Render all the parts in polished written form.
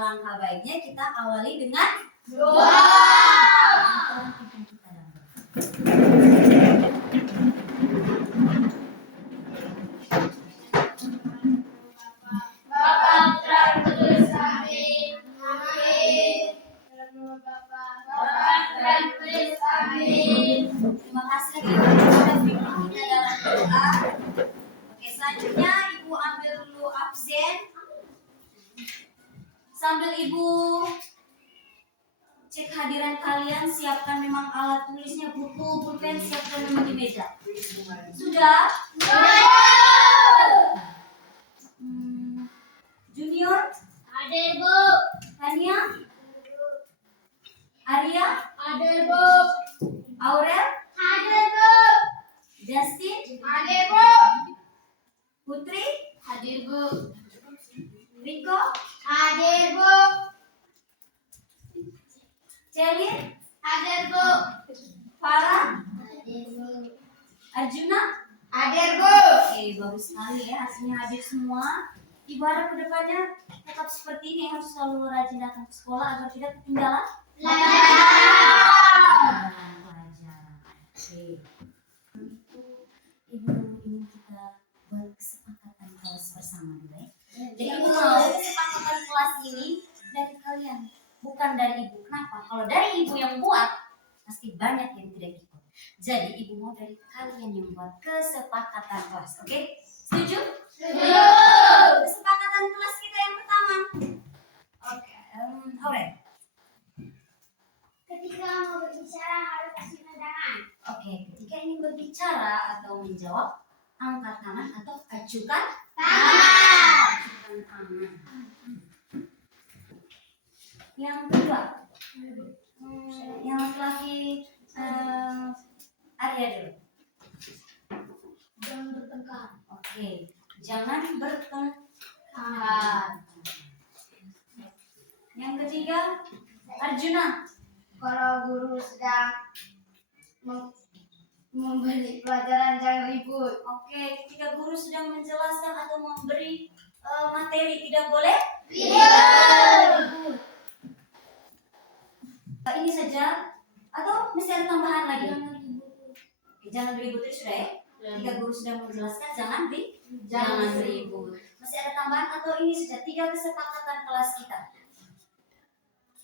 alangkah baiknya kita awali dengan doa. Bapak terus amin. Amin. Bapak terus amin. Terima kasih sudah pimpin kita dalam doa. Oke, selanjutnya Ibu ambil dulu absen. Sambil Ibu cek hadiran kalian, siapkan memang alat tulisnya, buku, pulpen, siapkan memang di meja. Sudah? Junior? Ada Bu. Tania? Arya? Ada Bu. Aurel? Ada Bu. Justin? Ada Bu. Putri? Hadir Bu. Riko? Hadir Bu. Celin? Hadir Bu. Farah? Hadir Bu. Arjuna? Hadir Bu. Oke, bagus sekali ya, hasilnya hadir semua. Ibu harap kedepannya tetap seperti ini, harus selalu rajin datang ke sekolah agar tidak ketinggalan pelajaran. Oke. Ibu ingin kita buat kesepakatan kelas bersama dulu ya. Jadi Ibu mau kesepakatan kelas ini dari kalian, bukan dari Ibu. Kenapa? Kalau dari Ibu yang buat, pasti banyak yang tidak ikut. Jadi Ibu mau dari kalian yang buat kesepakatan kelas, oke? Setuju? Setuju. Kesepakatan kelas kita yang pertama. Oke, Aurel. Ketika mau berbicara harus kasih tangan. Oke, ketika ingin berbicara atau menjawab, angkat tangan atau ajukan Tangan. ajukan tangan. Yang kedua, yang laki-laki Arya dulu. Jangan bertengkar. Oke, jangan bertengkar. Yang ketiga, Arjuna. Kalau guru sedang memberi pelajaran jangan ribut. Oke, ketika guru sedang menjelaskan atau memberi materi tidak boleh Ribut. Ini saja atau mesti ada tambahan lagi? Jangan ribut itu sudah ya. Ketika guru sedang menjelaskan jangan ribut. Masih ada tambahan atau ini saja 3 kesepakatan kelas kita?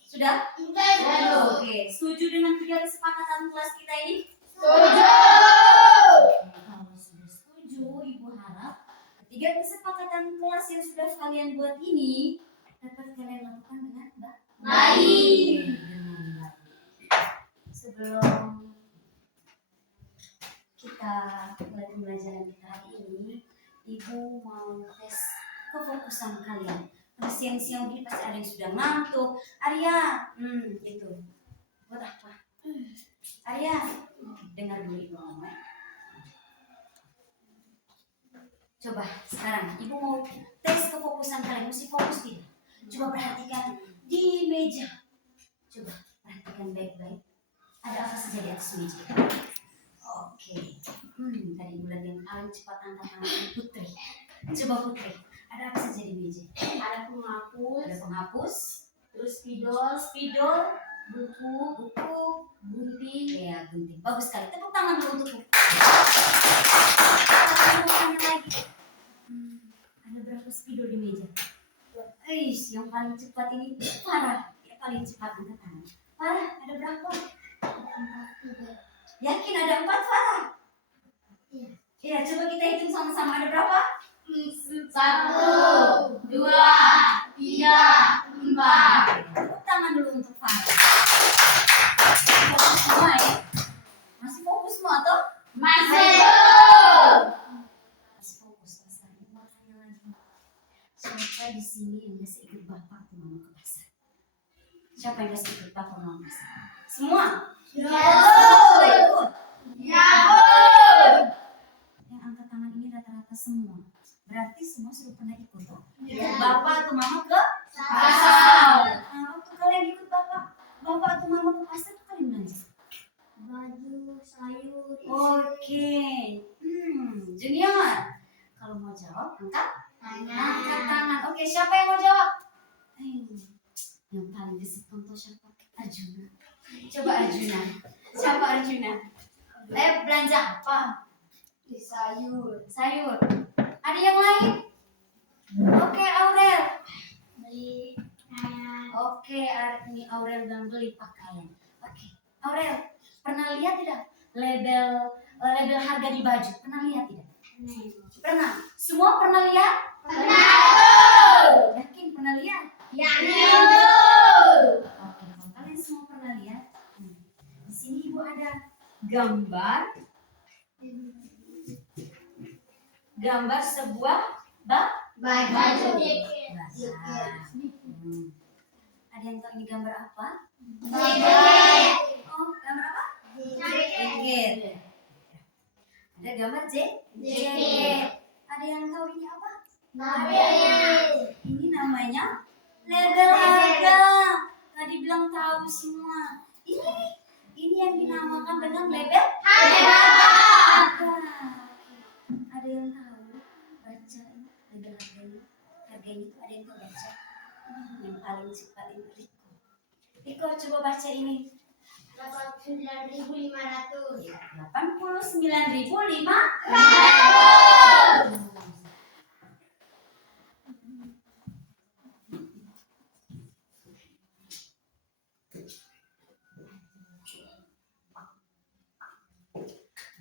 Sudah? Oke, setuju dengan 3 kesepakatan kelas kita ini? Setuju. Kalau sudah setuju, Ibu harap 3 kesepakatan kelas yang sudah kalian buat ini dapat kalian lakukan dengan Baik. Sebelum kita mulai pembelajaran kita hari ini, Ibu mau tes kefokusan kalian. Terus siang-siang begini pasti ada yang sudah ngantuk. Arya, gitu. Buat apa? Arya, dengar dulu Ibu ngomong. Coba sekarang Ibu mau tes kefokusan kalian, mesti fokus tidak? Coba perhatikan di meja. Coba perhatikan baik-baik. Ada apa saja di atas meja? Oke. Tadi bulan yang paling cepat angkat tangan Putri. Coba Putri, ada apa saja di meja? Ada penghapus. Ada penghapus, Terus spidol, buku, gunting. ya gunting. Bagus sekali. Tepuk tangan dulu untukku. Tepuk tangan lagi. Ada berapa spidol di meja? Yang paling cepat ini Farah. Dia paling cepat angkat tangan. Farah, ada berapa? Yakin ada 4 Farah? Iya, coba kita hitung sama-sama, ada berapa? 1, 2, 3, 4. Tepuk tangan dulu untuk Farah. Fokus semua ya? Masih fokus semua atau? Masih. Masih fokus, Lestari. Mau tanya lagi. Siapa di sini yang bisa ikut bapak atau mama ke pasar? Siapa yang bisa ikut bapak atau mama ke pasar? Semua? Semua ikut. Yang angkat tangan ini rata-rata semua. Berarti semua sudah pernah ikut toh? Ikut bapak atau mama ke pasar. Nah, waktu kalian ikut bapak atau mama ke pasar tuh kalian belanja? Baju, sayur. Oke. Junior. Kalau mau jawab angkat Tangan. tangan. Oke, siapa yang mau jawab? Yang paling gesit contoh siapa? Arjuna. Coba Arjuna. Siapa Arjuna? Belanja apa? Beli sayur. Sayur. Ada yang lain? Oke, Aurel. Beli kayak Oke, ini Aurel dan beli pakaian. Oke, Aurel, pernah lihat tidak label harga di baju? Pernah lihat tidak? Pernah. Semua pernah lihat? Yakin pernah lihat? Oke, kalau kalian semua pernah lihat, di sini ibu ada gambar sebuah baju bazar. jaket. Ada yang tahu ini gambar apa? Jaket. Oh, gambar apa? Jaket. Jaket. Ada gambar Jaket. Ada yang tahu ini apa? Label. Ini namanya label harga. Tadi bilang tahu semua. Ini yang dinamakan dengan label harga. Ada yang tahu baca label harganya? Harganya itu ada yang tahu baca? Yang paling Riko coba baca ini. 89.500. 89.500.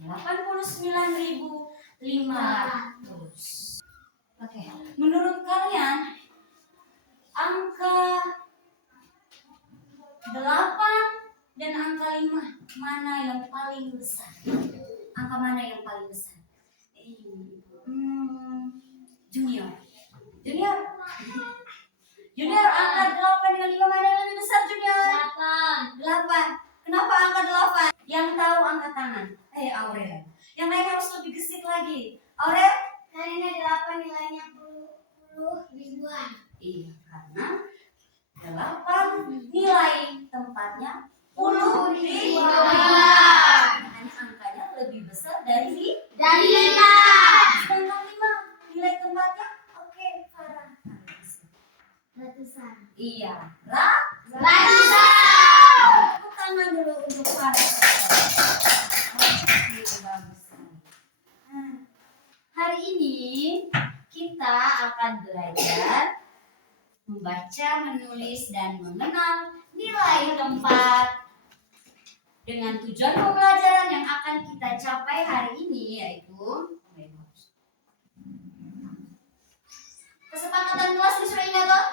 $89.500. Oke, menurut kalian angka 8 dan angka 5 mana yang paling besar? Angka mana yang paling besar? Junior. Junior, angka 8 dengan 5 mana yang lebih besar, Junior? 8. Kenapa angka 8? Yang tahu angkat tangan. Aurel. Yang lain harus lebih gesit lagi. Aurel? Karena 8 nilainya 10 ribuan. Iya, karena 8 nilai tempatnya 10 ribuan. Makanya angkanya lebih besar dari 5. Sedangkan 5 nilai tempatnya oke, Farah. Ratusan. Iya, Ratusan. tepuk tangan dulu untuk Farah. Oke, bagus. Hari ini kita akan belajar membaca, menulis, dan mengenal nilai tempat dengan tujuan pembelajaran yang akan kita capai hari ini yaitu kesepakatan kelas disuruh ingat toh?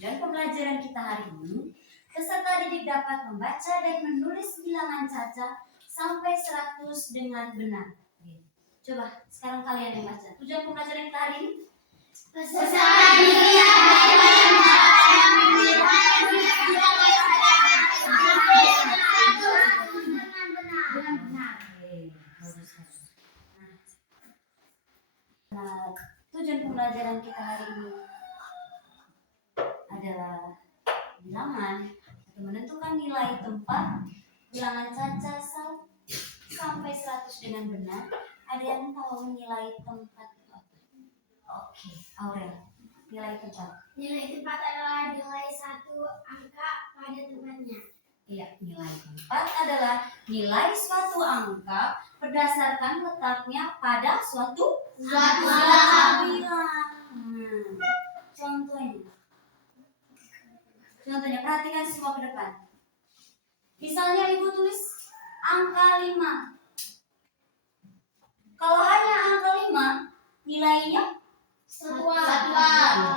Tujuan pembelajaran kita hari ini, peserta didik dapat membaca dan menulis bilangan caca sampai 100 dengan benar. Coba sekarang kalian yang baca. Tujuan pembelajaran kita hari ini? Peserta didik dapat membaca dan menulis bilangan sampai 100 dengan benar. Nah, tujuan pembelajaran kita hari ini adalah bilangan atau menentukan nilai tempat bilangan caca sampai 100 dengan benar. Ada yang tahu nilai tempat itu apa? Oke, Aurel. Nilai tempat. Nilai tempat adalah nilai satu angka pada tempatnya. Iya, nilai tempat adalah nilai suatu angka berdasarkan letaknya pada suatu bilangan. Contohnya, perhatikan semua ke depan. Misalnya ibu tulis angka 5. Kalau hanya angka 5, nilainya Satuan.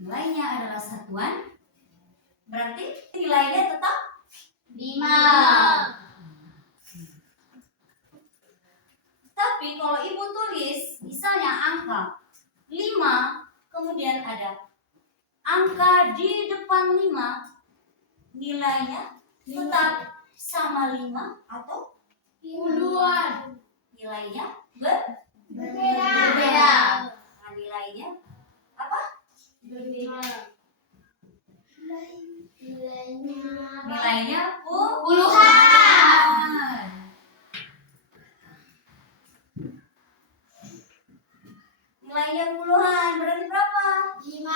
Nilainya adalah satuan. Berarti nilainya tetap 5. Tapi kalau ibu tulis misalnya angka 5, kemudian ada angka di depan 5, nilainya tetap sama 5 atau Puluhan. nilainya Berbeda. Nah, nilainya apa? Berbeda. Nilainya Puluhan. Nilainya puluhan. Berarti berapa? 50.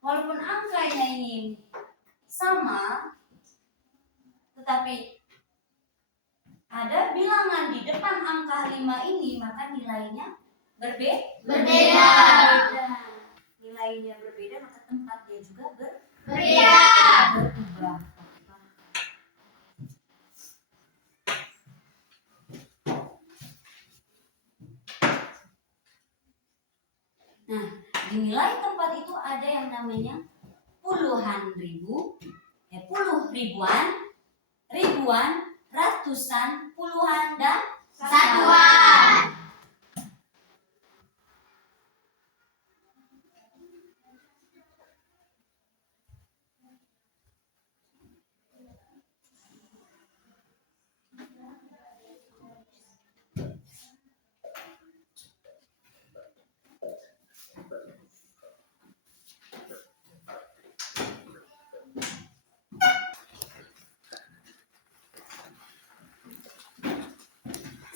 Walaupun angkanya ini sama, tetapi ada bilangan di depan angka 5 ini, maka nilainya Berbeda. Nilainya berbeda, maka tempatnya juga Berbeda. berubah. Nah, di nilai tempat itu ada yang namanya puluhan ribu, puluh ribuan, ribuan, ratusan, puluhan, dan Satuan.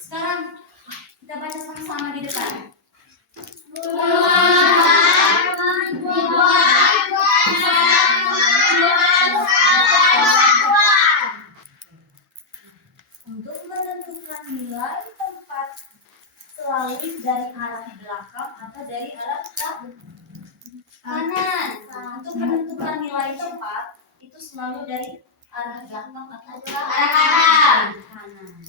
Sekarang kita baca sama-sama di depan. Untuk menentukan nilai tempat selalu dari arah belakang atau dari arah kanan. Untuk menentukan nilai tempat itu selalu dari arah belakang atau Arah kanan.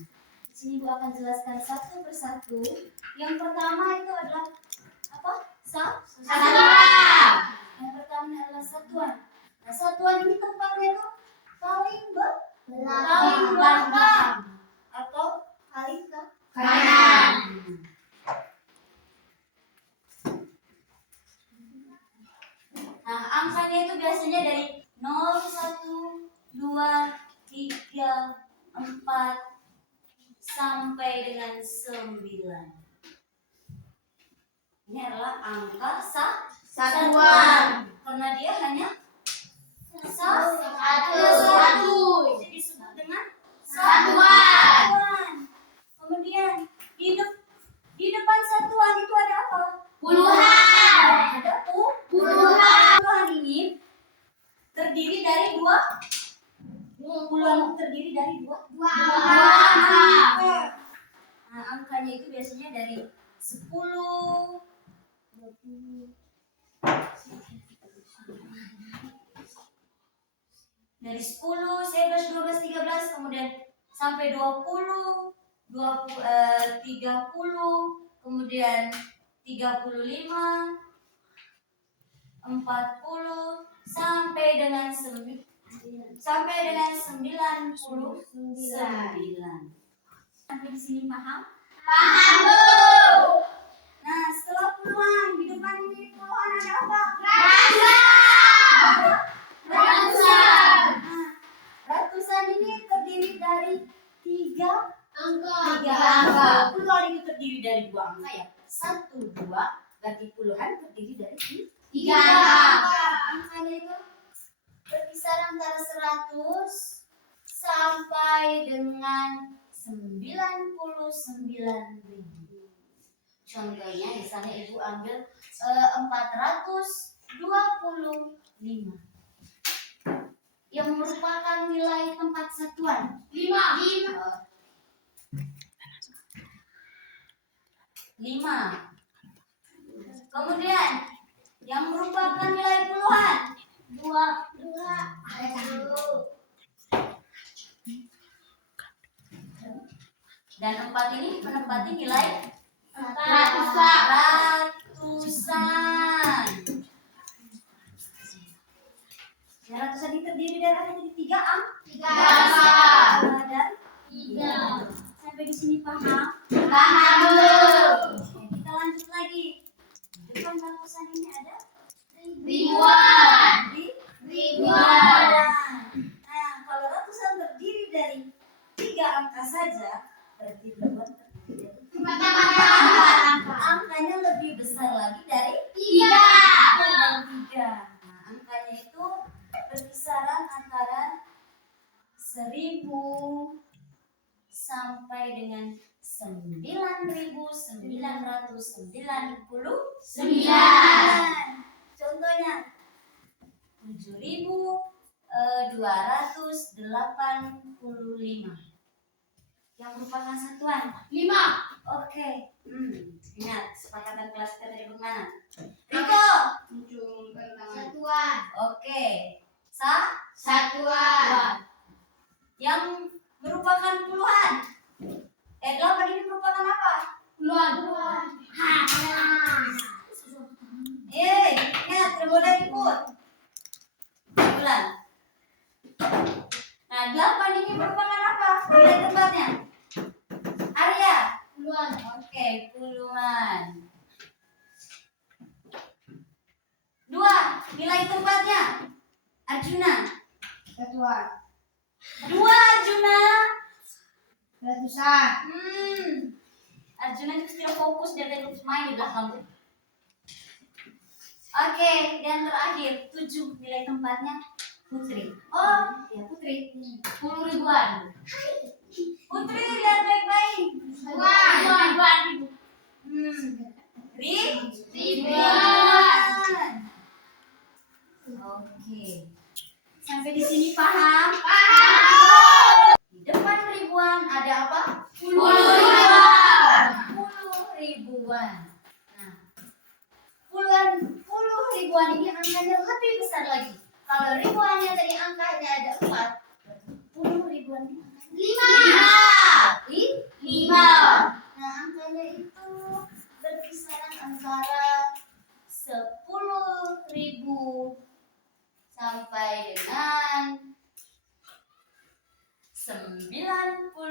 Di sini Bu akan jelaskan satu persatu. Yang pertama itu adalah apa? Satuan. Yang pertama adalah satuan. Nah, satuan ini tempatnya itu paling belakang atau paling ke Kanan. Nah, angkanya itu biasanya dari 0, 1, 2, 3, 4 sampai dengan 9. Ini adalah angka Satuan. karena dia hanya Satu. Jadi disebut dengan Satuan. Kemudian di depan satuan itu ada apa? Puluhan. Ada Puluhan. puluhan ini terdiri dari puluhan terdiri dari dua angka. Nah, angkanya itu biasanya dari 10, 20, dari 10, 11, 12, 13, kemudian sampai 20, 30, kemudian 35, 40 sampai dengan 99. Sampai di sini paham? Paham, Bu. Nah, setelah puluhan, di depan ini puluhan ada apa? Ratusan. Nah, ratusan ini terdiri dari tiga Angka. Puluhan itu terdiri dari dua angka ya. 1, 2, berarti puluhan terdiri dari Tiga angka. Angkanya itu berkisar antara 100 sampai dengan 99.000. Contohnya di sana Ibu ambil 425 yang merupakan nilai tempat satuan. 5. Kemudian yang merupakan nilai puluhan 2. Dan 4 ini menempati nilai ratusan. Ya, ratusan ini terdiri dari apa? Jadi 3 angka. Dan 3. sampai di sini paham? Paham, Bu. Oke, kita lanjut lagi. angka kosan ini ada? Ribuan. Ribuan. Nah, kalau ratusan terdiri dari 3 angka saja, berarti ribuan terdiri dari angkanya lebih besar lagi dari 3. Nah, angkanya itu berkisaran antara 1000 sampai dengan 9.999. Contohnya 7.285 yang merupakan satuan 5. Oke. Ingat kesepakatan kelas kita tadi bagaimana? Riko. Satuan. Oke. Satuan. Yang merupakan puluhan. 8 ini merupakan apa? Puluhan. Ingat, tidak boleh ikut. Bulan. Nah, 8 ini merupakan apa? Nilai tempatnya. Arya. Puluhan. Oke, puluhan. 2, nilai tempatnya. Arjuna. Satuan. 2, Arjuna. Ratusan. Arjuna itu tidak fokus, dia tadi main di belakang. Oke, dan terakhir 7, nilai tempatnya Putri. Oh, ya Putri. 10 ribuan. Putri, lihat baik-baik. Ribuan. Ribuan. Oke. Sampai di sini paham? Di depan ribuan ada apa? 10 ribuan. Nah, puluh ribuan ini angkanya lebih besar lagi. Kalau ribuannya tadi angkanya ada 4, 10 ribuan ini angkanya 5. Nah, angkanya itu berkisaran antara 10.000 sampai dengan 99.999.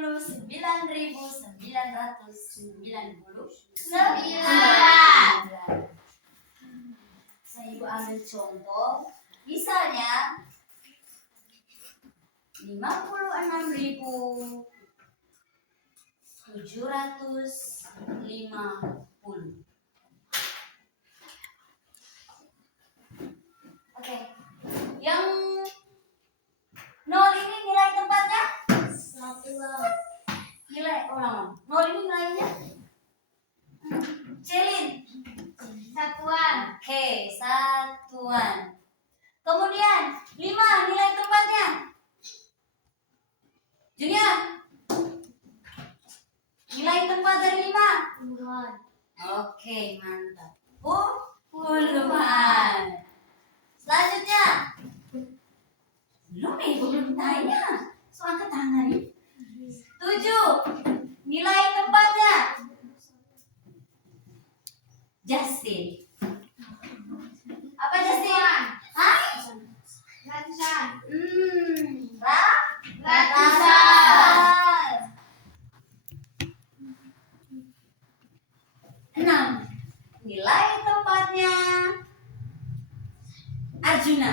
Saya ibu ambil contoh, misalnya 56.750. Oke, yang 0 ini nilai tempatnya? Satuan. Nilai ulang. 0 ini nilainya? Celin. Satuan. Oke, satuan. Kemudian 5 nilai tempatnya? Junior. Nilai tempat dari 5? Puluhan. Oke, mantap. Puluhan. Selanjutnya. Belum tanya. So, angkat tangan nih. 7. Nilai tempatnya? Justin. Apa Justin? Hah? Ratusan. Ratusan. 6. Nilai tempatnya Arjuna.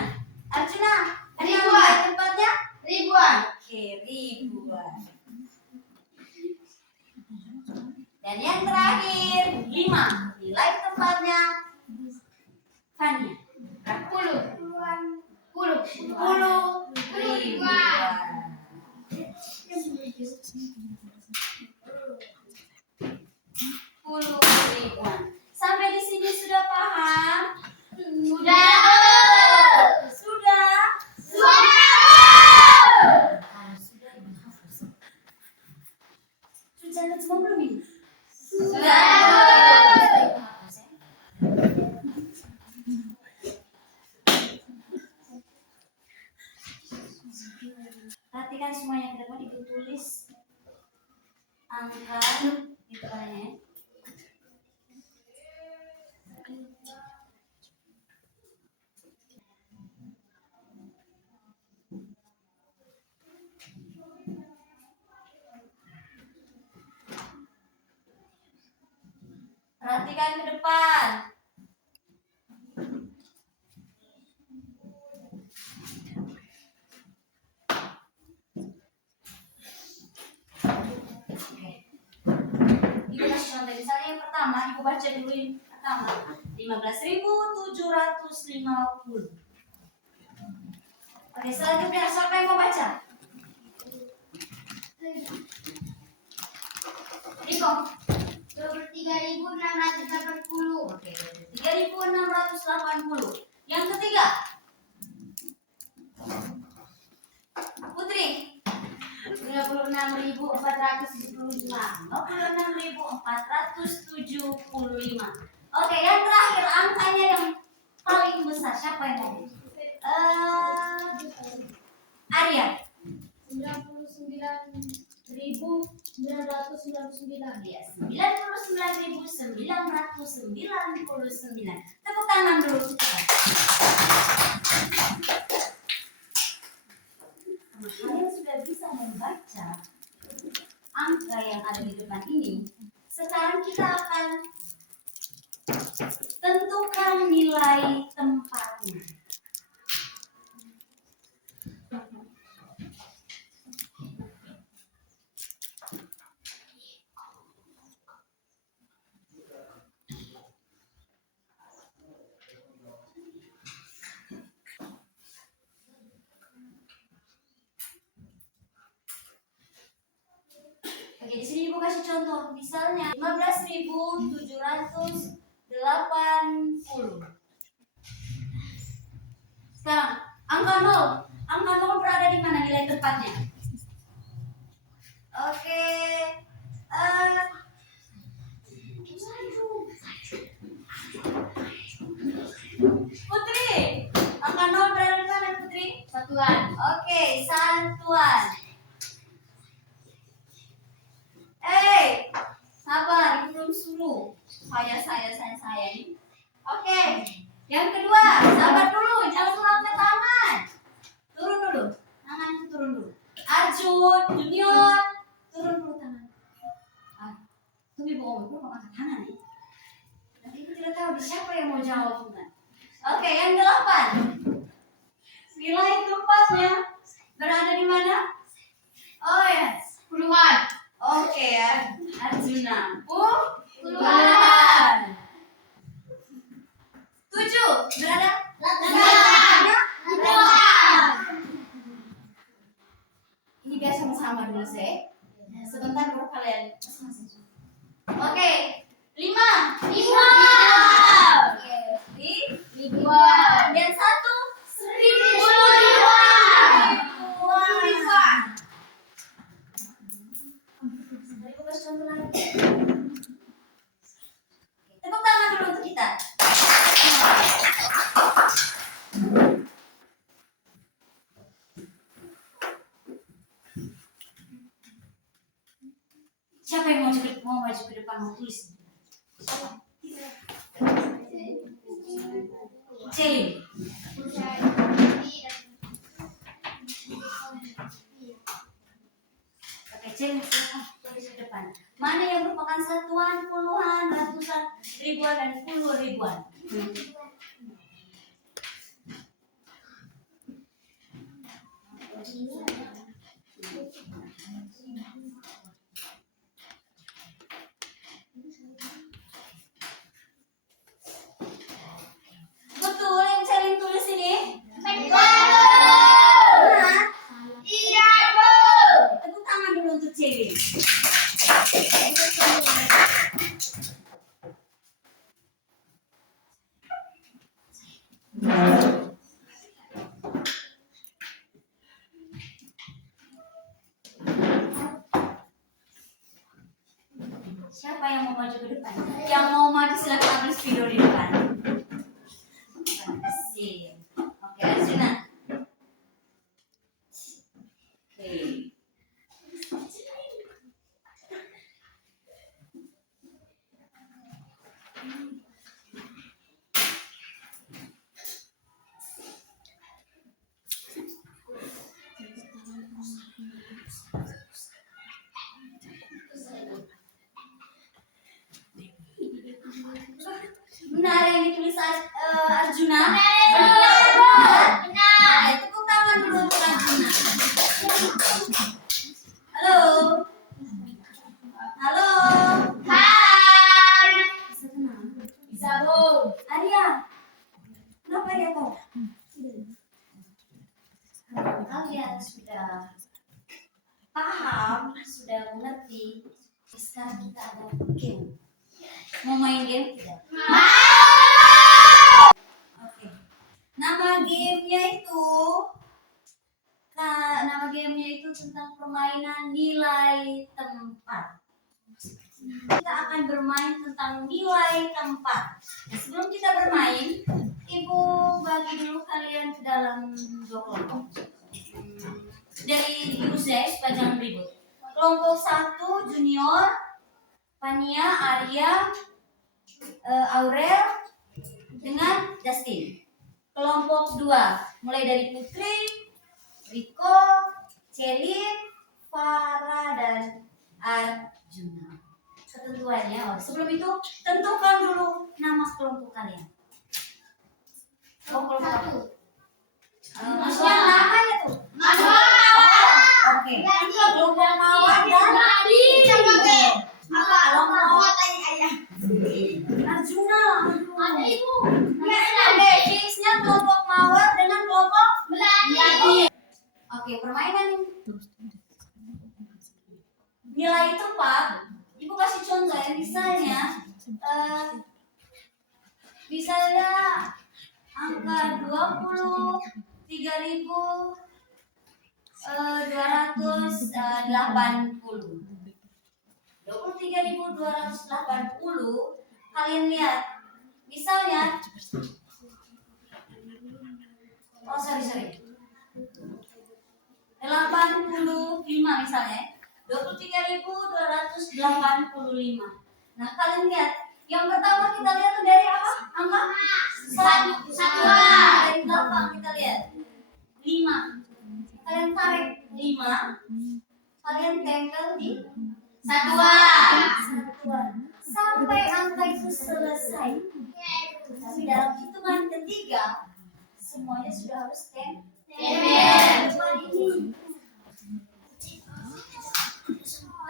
Arjuna, nilai tempatnya? Ribuan. Oke, ribuan. Dan yang terakhir 5. Nilai tempatnya Fania. 10 ribuan. 10 ribuan. Sampai di sini sudah paham? Sudah. Sudah? Kalau sudah ibu hapus. Sudah semua belum ini? Sudah. Ibu hapus ya. Perhatikan semuanya, ke depan ibu tulis angka di depannya. Perhatikan ke depan. pertama, Ibu baca dulu yang pertama. 15.750. Oke, selanjutnya siapa yang mau baca? Riko. 23.680. Oke, 3.680. Yang ketiga. Putri. 56.475. 56.475. Oke, yang terakhir angkanya yang paling besar siapa yang mau? Arya. 99.999. Ya, 99.999. Tepuk tangan dulu kita. Kalian sudah bisa membaca angka yang ada di depan ini. Sekarang kita akan tentukan nilai tempatnya. Oke, di sini Ibu kasih contoh. Misalnya 15.780. Sekarang angka 0. Angka 0 berada di mana nilai tempatnya? Oke. Putri, angka 0 berada di mana, Putri? Satuan. Oke, satuan. Sabar, Ibu belum suruh. Saya ini. Oke. Yang kedua, sabar dulu, jangan mengangkat tangan. Turun dulu. Tangan itu turun dulu. Arjun, Junior, turun dulu tangan. Tunggu Ibu ngomong, mau angkat tangan nih. Nanti Ibu tidak tahu siapa yang mau jawab bukan. Oke, yang 8. Nilai tempatnya berada di mana? Oh ya, Puluhan. oke ya, Arjuna. Puluhan. 7 berada? Ini biar sama-sama dulu sih. Sebentar baru kalian. Oke, 5. Ribuan. Yang 1? Ribuan. Ibu kasih contoh lagi. Tepuk tangan dulu untuk kita. Siapa yang mau maju ke depan mau tulis? Celim. Oke, Celim tulis ke depan. Mana yang merupakan satuan, puluhan, ratusan, ribuan, dan puluh ribuan? Betul yang Celim tulis ini? Tepuk tangan dulu untuk Celim. Siapa yang mau maju ke depan? Yang mau maju silakan ambil video di depan. Kasih. Oke, Arjuna. Oke. Benar yang ditulis Arjuna? Benar. Tepuk tangan dulu untuk Arjuna. Halo. Halo. Hai. mengerti. Sekarang kita ada game. Mau main game tidak? Oke. Nama gamenya itu tentang permainan nilai tempat. Kita akan bermain tentang nilai tempat. Nah, sebelum kita bermain, Ibu bagi dulu kalian ke dalam dua kelompok. Dari Ibu saya supaya jangan ribut. Kelompok 1 Junior, Fania, Arya, Aurel dengan Justin. Kelompok 2 mulai dari Putri, Riko, Celin, Farah dan Arjuna. Ketentuannya, sebelum itu tentukan dulu nama kelompok kalian. Kelompok 1. Maksudnya namanya tuh. Oke. Kelompok Mawar dan Arjuna. Oke, fixnya kelompok Mawar dengan kelompok Melati. Oke, permainan ini. Nilai tempat. Ibu kasih contoh ya, misalnya angka 23.280. 23.280. Kalian lihat, misalnya, sorry, 85 misalnya, 23.285. Nah, kalian lihat, yang pertama kita lihat tuh dari apa? Angka satuan. Dari belakang kita lihat 5. Kalian tarik 5. Kalian tempel di satuan. Sampai angka itu selesai. Tapi dalam hitungan ketiga semuanya sudah harus tempel.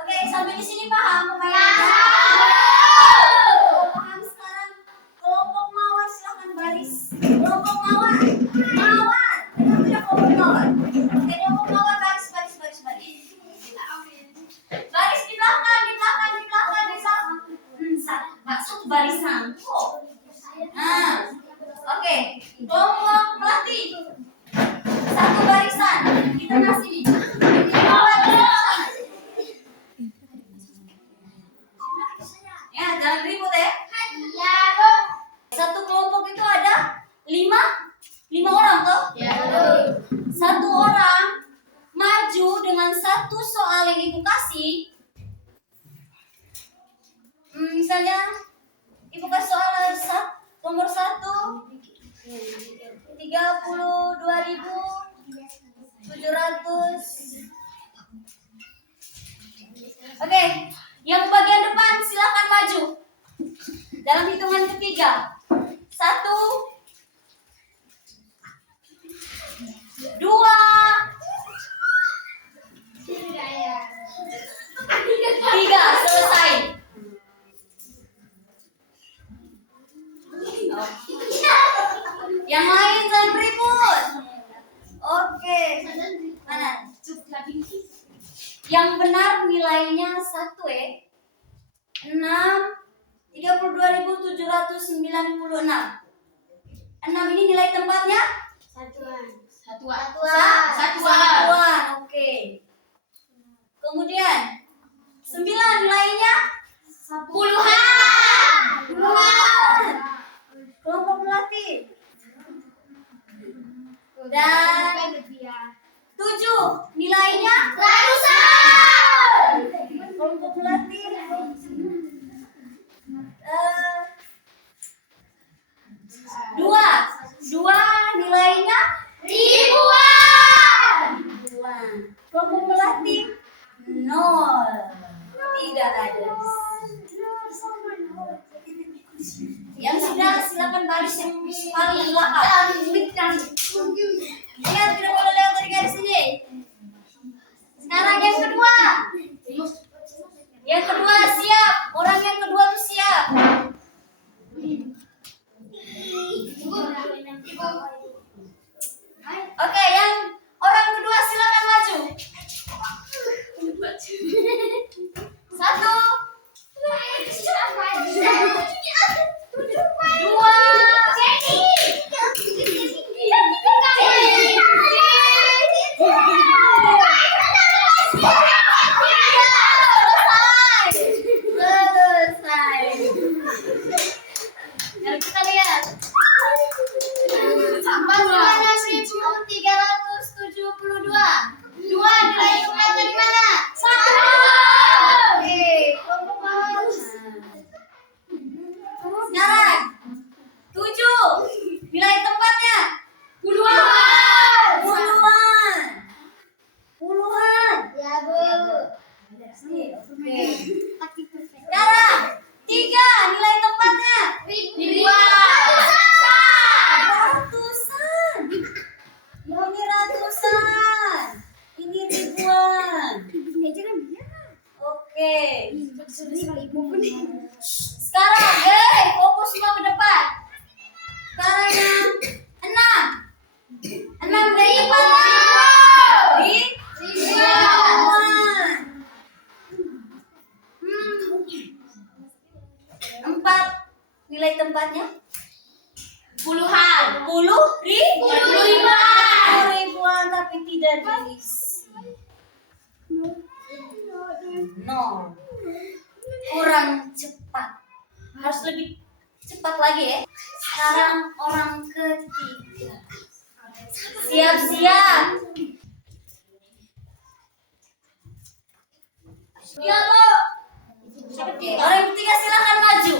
Oke, sampai di sini paham permainannya? Paham sekarang? Kelompok Mawar silakan baris. Kelompok Mawar. Kita punya kelompok Mawar. Oke, kelompok Mawar baris. Baris di belakang. Satu barisan kok. Nah, oke. Kelompok Melati. Satu barisan. Kita kasih nih. Ya, jangan ribut ya. Satu kelompok itu ada 5 orang toh? Ya. Satu orang maju dengan satu soal yang ibu kasih. Misalnya ibu kasih soal nomor 1 32.700. Oke, yang bagian depan silakan maju. Dalam hitungan ketiga. 1, 2, 3, selesai. Yang lain jangan ribut. Oke. Mana? Yang benar nilainya 1 32.796. 6 ini nilai tempatnya? Satuan. Oke. Kemudian 9 nilainya? Puluhan. Kelompok Melati. Dan 7 nilainya? Ratusan. Kelompok Melati. 2 nilainya? Ribuan. Kelompok Melati 0. Tidak ada. Yang sudah silakan baris yang paling belakang. Lihat, tidak boleh lewat dari garis ini. Sekarang yang kedua. Yang kedua siap. Orang yang kedua tuh siap. Oke, yang orang kedua silakan maju. Oke. Sekarang 3 nilai tempatnya. Ratusan. Ini ratusan. Ini ribuan. Oke. Sekarang, fokus semua ke depan. Sekarang yang 6. 6 dari depannya. Ribuan. 4 nilai tempatnya. Puluhan. 10 ribuan. ribuan tapi tidak diisi. 0. Kurang cepat. Harus lebih cepat lagi ya. Sekarang orang ketiga. Siap-siap. Ya lo. Oke, orang yang ketiga silakan maju.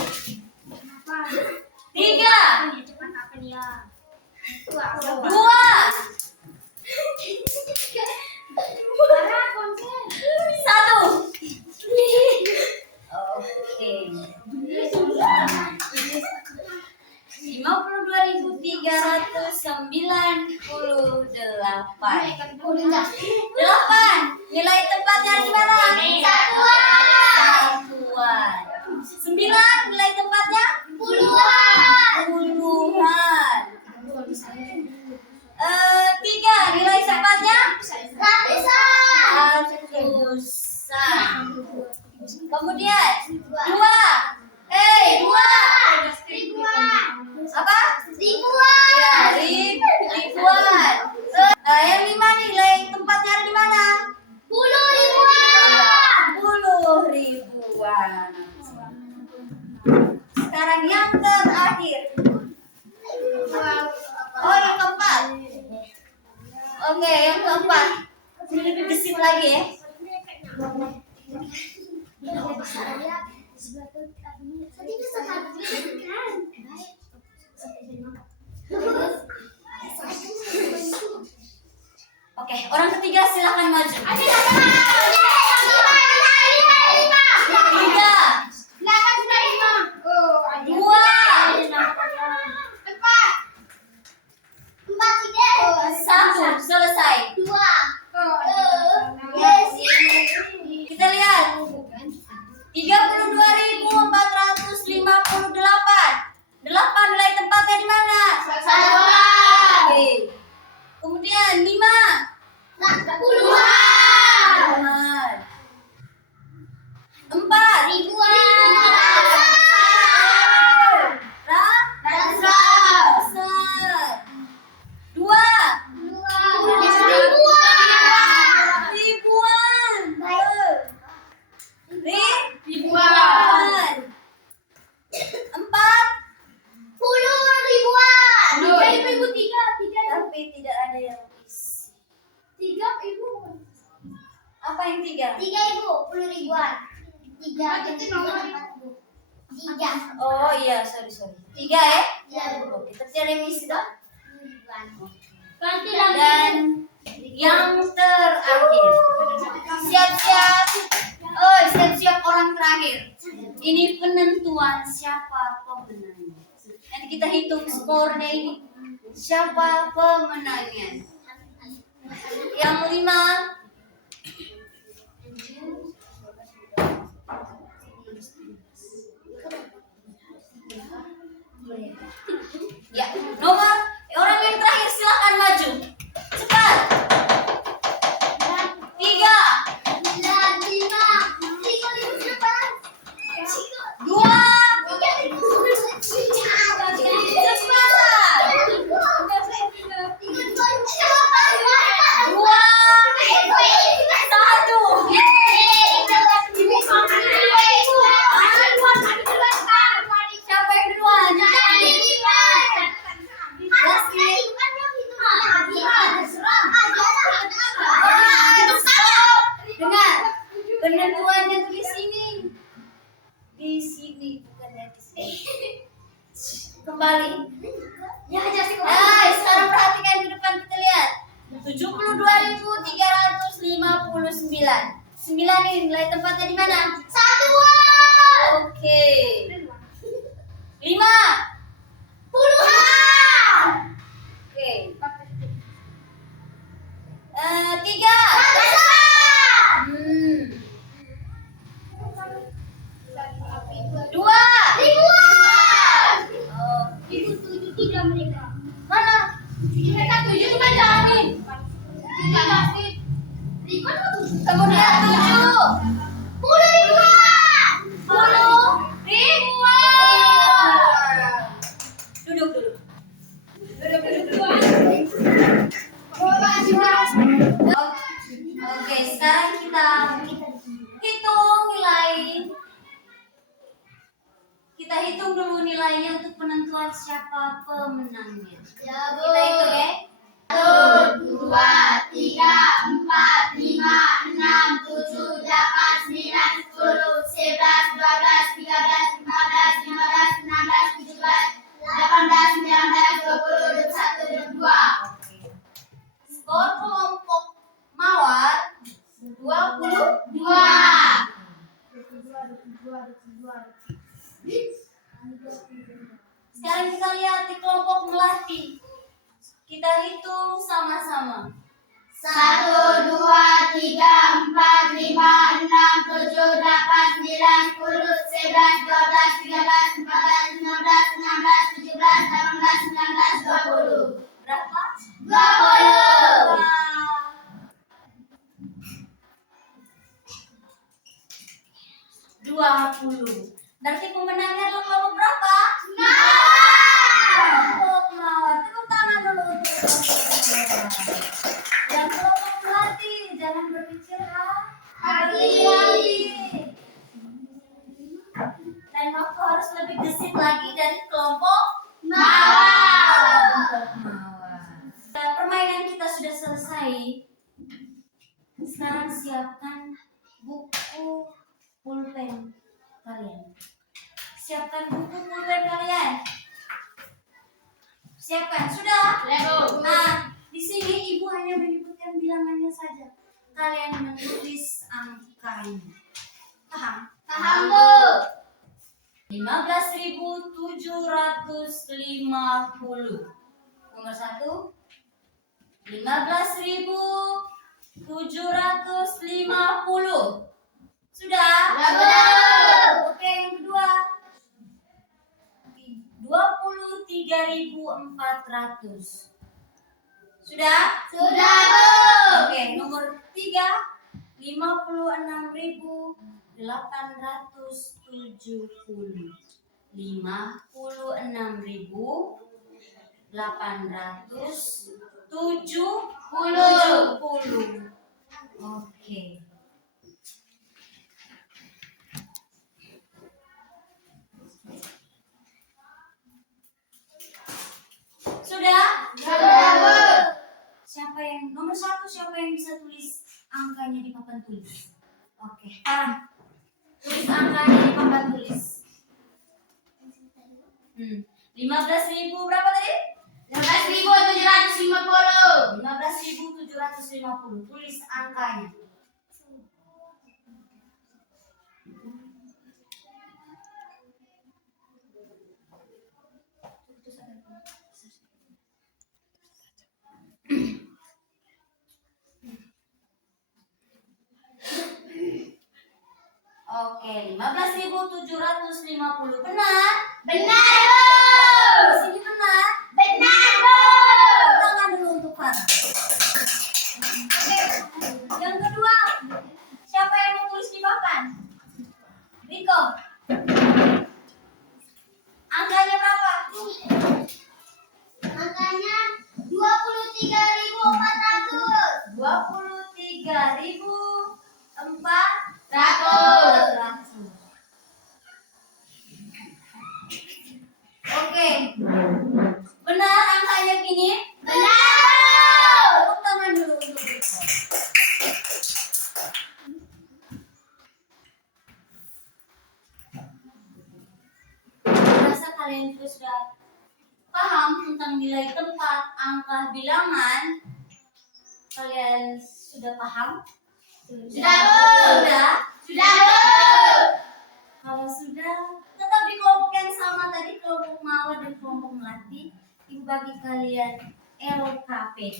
3, 2, 1. Oke. 52.398. 8. Nilai tempatnya di mana? Satuan. 9. Nilai tempatnya? Puluhan. 3. Nilai tempatnya? Ratusan. Kemudian 2. 2. Apa? Ya, ribuan. Yang 5 nilai tempatnya ada di mana? 10 ribuan. Sekarang yang terakhir. Oh, yang keempat. Oke, yang keempat. Ini lebih gesit lagi ya. Oke, orang ketiga silakan maju. 3, 2, 1, selesai. Kita lihat. 32.458. 8 nilai tempatnya di mana? Oke. Kemudian 5. Puluhan. 4. Ratusan. 2. Ribuan. Ribuan. 4. Tapi tidak ada yang isi. Apa yang 3? 10 ribuan. 3. Oh iya, sorry. 3 ya? Iya. Oke, tapi ada yang isi dong. Ganti Dan yang terakhir. Siap-siap. Oh, siap-siap orang terakhir. Ini penentuan siapa pemenangnya. Nanti kita hitung skornya ini. Siapa pemenangnya? Yang 5. Ya, nomor orang yang terakhir silakan maju. Cepat. 3, 2, siapa yang duluan? Dengar, penentuannya tuh di sini. Di sini, bukannya di sini. Kembali. Sekarang perhatikan ke depan, kita lihat. 72.359. 9 nih, nilai tempatnya di mana? 1. Oke. 5. Puluhan. Oke. 3. Ratusan. 2. Ribuan. Oh, Ribu 7 3 mereka. mana? Mereka 7 cuma jalanin. 3 pasti. Ribuan atau 7? Kemudian 7. 10 ribuan. 10 ribuan. Duduk, duduk. Oke, sekarang kita hitung nilai. Kita hitung dulu nilainya untuk penentuan siapa pemenangnya. Ya, Kita hitung ya. 1, 2, 3, 4, 5, 6, 7, 8, 9, 10, 11, 12, 13, 14, 15, 16, 17, 18, 19, 20, 21, 22. Skor kelompok Mawar 22. Sekarang kita lihat di kelompok Melati. Kita hitung sama-sama. 1, 2, 3, 4, 5, 6, 7, 8, 9, 10, 11, 12, 13, 14, 15, 16, 17, 18, 19, 20. Berapa? 20. Wah, 20. Berarti pemenangnya adalah kelompok berapa? Kelompok Mawar. Tepuk tangan dulu untuk kelompok Mawar. Yang kelompok Melati, jangan berpikir hati. Dan waktu harus lebih gesit lagi dari kelompok Mawar. Kelompok Mawar. Permainan kita sudah selesai. Sekarang siapkan buku pulpen kalian. Siapkan buku pulpen kalian. Siapkan, sudah? Nah, di sini ibu hanya menyebutkan bilangannya saja. Kalian menulis angkanya. Paham? Paham, Bu. 15.750. Nomor 1. 15.750. Sudah? Oke, yang kedua. 23.400. Sudah? Sudah, Bu. Oke, nomor 3. 56.870. 56.870. Oke. Sudah? Sudah, Bu. Siapa yang nomor 1, siapa yang bisa tulis angkanya di papan tulis? Oke. Tulis angkanya di papan tulis. 15.000 berapa tadi? 15.750. 15.750. Tulis angkanya. Oke, 15.750. Benar? Benar, Di Bu. sini benar? Benar, Bu. Tangan dulu untuk Farah. Oke. Yang kedua, siapa yang mau tulis di papan? Riko. Angkanya berapa? Angkanya 23.400. 23.400. Oke. Benar angkanya gini? Benar. Tepuk tangan dulu untuk Riko. Rasa kalian juga sudah paham tentang nilai tempat, angka, bilangan? Kalian sudah paham? Sudah, Bu. Sudah? Sudah, Bu. Kalau sudah, tetap di kelompok yang sama tadi, kelompok mawar dan kelompok melati. Ibu bagi kalian LKPD.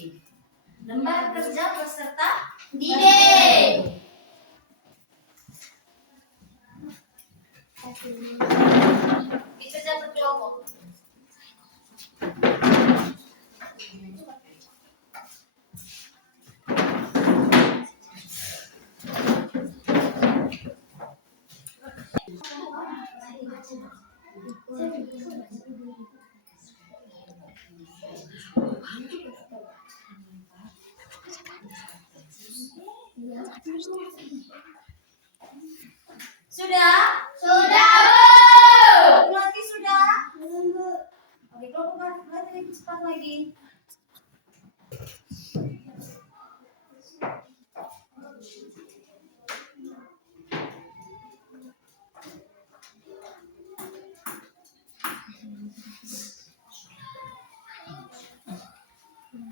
Lembar kerja peserta didik. Dikerja berkelompok. Sudah? Sudah, Bu. Melati sudah? Oke, kelompok melati lebih cepat lagi.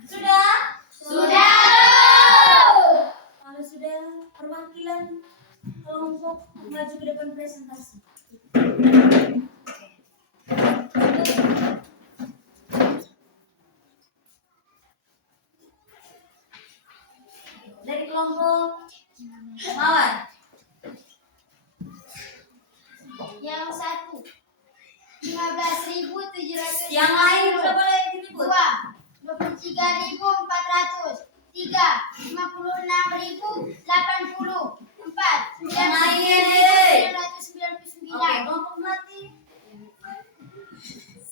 Sudah? Sudah, Bu. Kalau sudah, perwakilan kelompok maju ke depan presentasi. Dari kelompok mawar. Yang satu 15.700. Yang lain udah boleh diribut. 23.400. 3 56.080. 4 Yang lain, deh. 999. Oke, kelompok melati.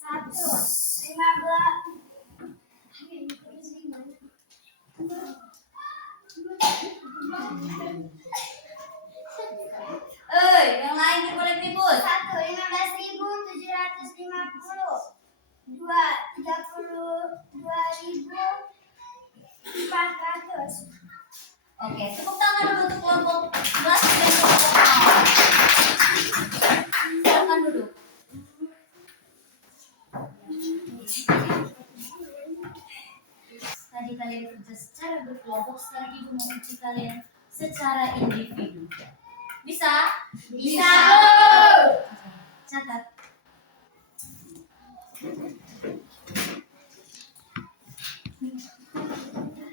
15. Yang lain dia boleh ribut. 1 15.750. 2 32.400. Oke, tepuk tangan dulu untuk kelompok melati dan kelompok mawar. Silakan duduk. Tadi kalian kerja secara berkelompok, sekarang ibu mau uji kalian secara individu. Bisa? Bisa, Bu. Catat.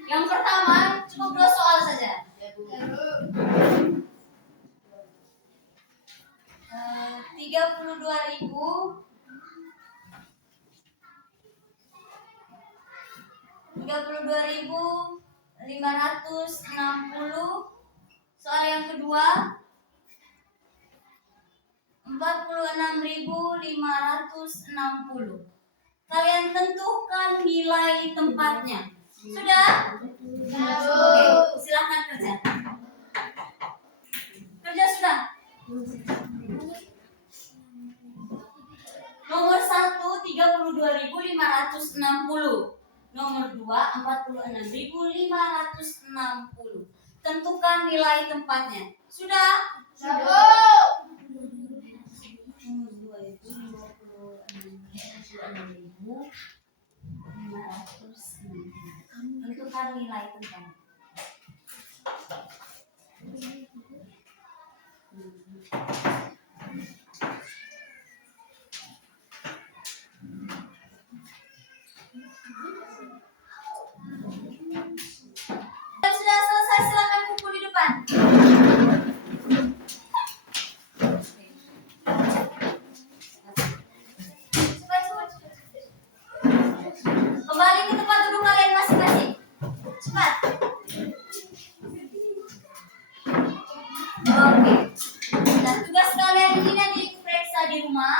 Yang pertama, cukup 2 soal saja. 32.560. Soal yang kedua 46.560. Kalian tentukan nilai tempatnya. Sudah? Oke, silakan kerja. Kerja sudah. Nomor 1 32.560. Nomor 2 46.560. Tentukan nilai tempatnya. Sudah? Sudah, Bu. Nomor 2 itu 56.560. Tentukan nilai tempatnya. Sudah selesai, silakan kumpul di depan. Kembali ke tempat duduk kalian masing-masing. Cepat. Oke. Dan tugas kalian ini nanti ibu periksa di rumah.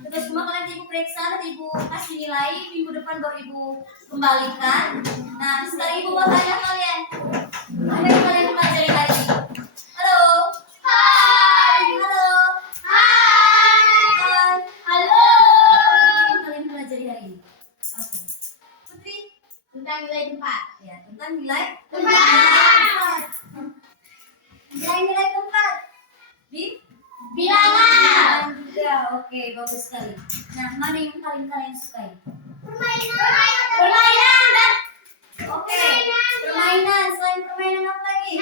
Tugas rumah kalian ibu periksa, nanti ibu kasih nilai, minggu depan baru ibu kembalikan. Nah, sekarang ibu mau tanya kalian. Apa yang kalian pelajari hari ini? Halo. Hai. Halo. Hai. Hai. Halo. Apa yang kalian pelajari hari ini? Oke. Putri, Tentang nilai tempat. ya tentang nilai Tempat. Nilai tempat di Bilangan. juga. Oke, bagus sekali. Nah, mana yang paling kalian sukai? Permainan. Oke, Oke. Permainan. Selain permainan apa lagi?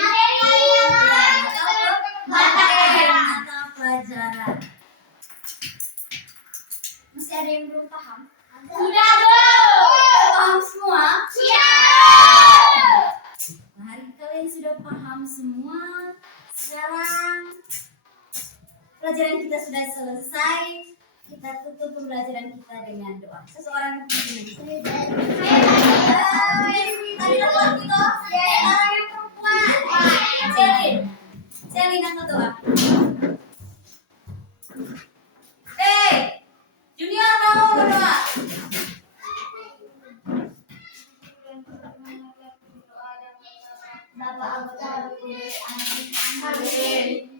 Mata pelajaran. Masih ada yang belum paham? Sudah, Bu. Paham semua? Sudah. Nah, hari kalian sudah paham semua. Sekarang pelajaran kita sudah selesai. Kita tutup pembelajaran kita dengan doa. Seseorang yang tadi telepon gitu. Orang yang perempuan. Celin angkat doa. Junior mau berdoa. Bapak Amin.